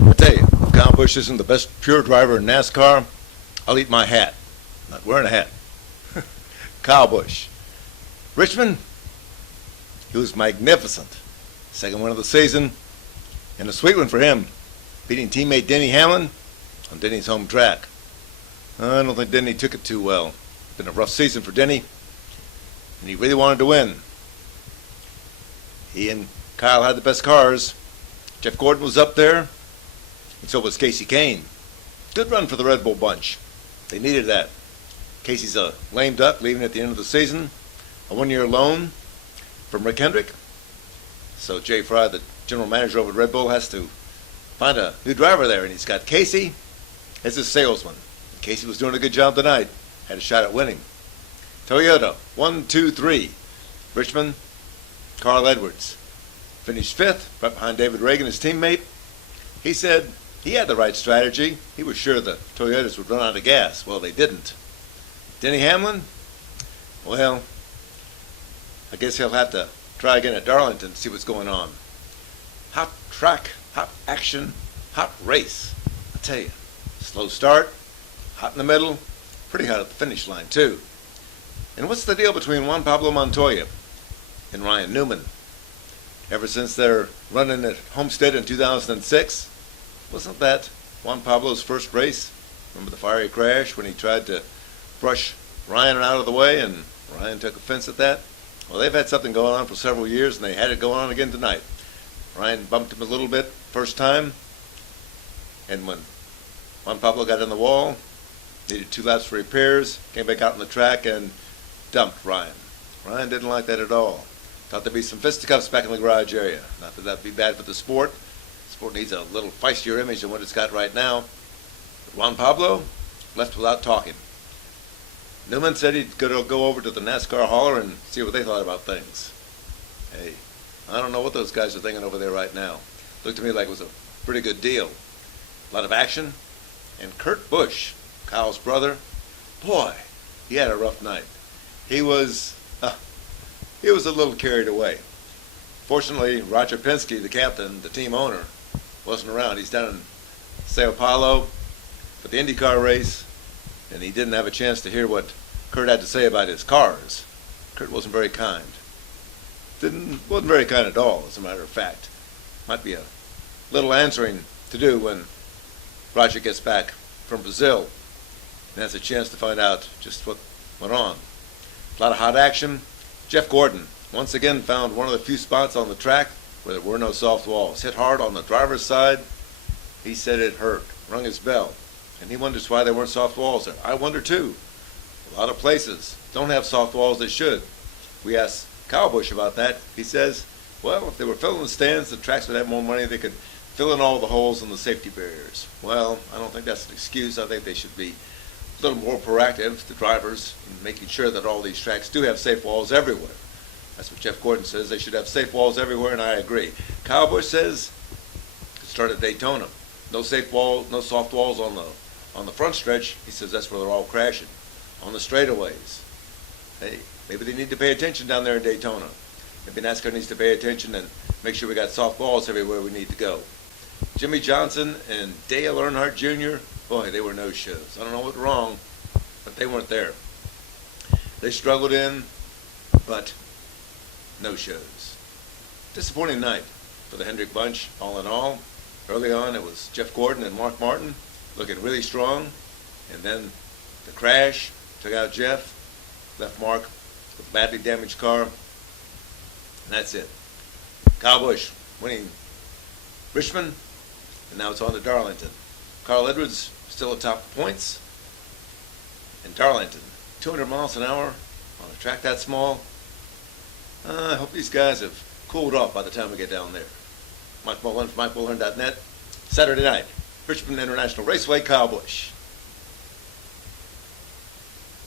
I tell you, if Kyle Busch isn't the best pure driver in NASCAR, I'll eat my hat. Not wearing a hat. Kyle Busch. Richmond, he was magnificent. Second win of the season, and a sweet one for him, beating teammate Denny Hamlin on Denny's home track. I don't think Denny took it too well. Been a rough season for Denny, and he really wanted to win. He and Kyle had the best cars. Jeff Gordon was up there, and so was Casey Kane. Good run for the Red Bull bunch. They needed that. Casey's a lame duck, leaving at the end of the season. A one-year loan from Rick Hendrick. So Jay Fry, the general manager over at Red Bull, has to find a new driver there, and he's got Casey as his salesman. Casey was doing a good job tonight. Had a shot at winning. Toyota, 1, 2, 3. Richmond, Carl Edwards. Finished fifth, right behind David Reagan, his teammate. He said he had the right strategy. He was sure the Toyotas would run out of gas. Well, they didn't. Denny Hamlin, well, I guess he'll have to try again at Darlington to see what's going on. Hot track, hot action, hot race. I tell you, slow start, hot in the middle, pretty hot at the finish line too. And what's the deal between JuanPablo Montoya and Ryan Newman? Ever since their run-in at Homestead in 2006, wasn't that JuanPablo's first race? Remember the fiery crash when he tried to brush Ryan out of the way and Ryan took offense at that? Well, they've had something going on for several years, and they had it going on again tonight. Ryan bumped him a little bit first time, and when JuanPablo got in the wall, needed 2 laps for repairs, came back out on the track and dumped Ryan. Ryan didn't like that at all. Thought there'd be some fisticuffs back in the garage area. Not that that'd be bad for the sport. The sport needs a little feistier image than what it's got right now. But JuanPablo left without talking. Newman said he'd go over to the NASCAR hauler and see what they thought about things. Hey, I don't know what those guys are thinking over there right now. Looked to me like it was a pretty good deal. A lot of action. And Kurt Busch, Kyle's brother, boy, he had a rough night. He was a little carried away. Fortunately, Roger Penske, the captain, the team owner, wasn't around. He's down in Sao Paulo for the IndyCar race, and he didn't have a chance to hear what Kurt had to say about his cars. Kurt wasn't very kind. Wasn't very kind at all, as a matter of fact. Might be a little answering to do when Roger gets back from Brazil and has a chance to find out just what went on. A lot of hot action. Jeff Gordon once again found one of the few spots on the track where there were no soft walls. Hit hard on the driver's side. He said it hurt, rung his bell, and he wonders why there weren't soft walls there. I wonder too. A lot of places don't have soft walls that should. We asked Kyle Busch about that. He says, well, if they were filling the stands, the tracks would have more money. They could fill in all the holes in the safety barriers. Well, I don't think that's an excuse. I think they should be a little more proactive, the drivers, in making sure that all these tracks do have safe walls everywhere. That's what Jeff Gordon says. They should have safe walls everywhere, and I agree. Kyle Busch says it started at Daytona. No safe wall, no soft walls on the front stretch. He says that's where they're all crashing. On the straightaways. Hey, maybe they need to pay attention down there in Daytona. Maybe NASCAR needs to pay attention and make sure we got soft walls everywhere we need to go. Jimmy Johnson and Dale Earnhardt Jr., boy, they were no-shows. I don't know what's wrong, but they weren't there. They struggled in, but no-shows. Disappointing night for the Hendrick bunch, all in all. Early on, it was Jeff Gordon and Mark Martin looking really strong, and then the crash took out Jeff, left Mark with a badly damaged car, and that's it. Kyle Busch winning Richmond, and now it's on to Darlington. Carl Edwards still atop the points, and Darlington, 200 miles an hour on a track that small. I hope these guys have cooled off by the time we get down there. Mike Mullen from MikeMullen.net. Saturday night, Richmond International Raceway, Kyle Busch.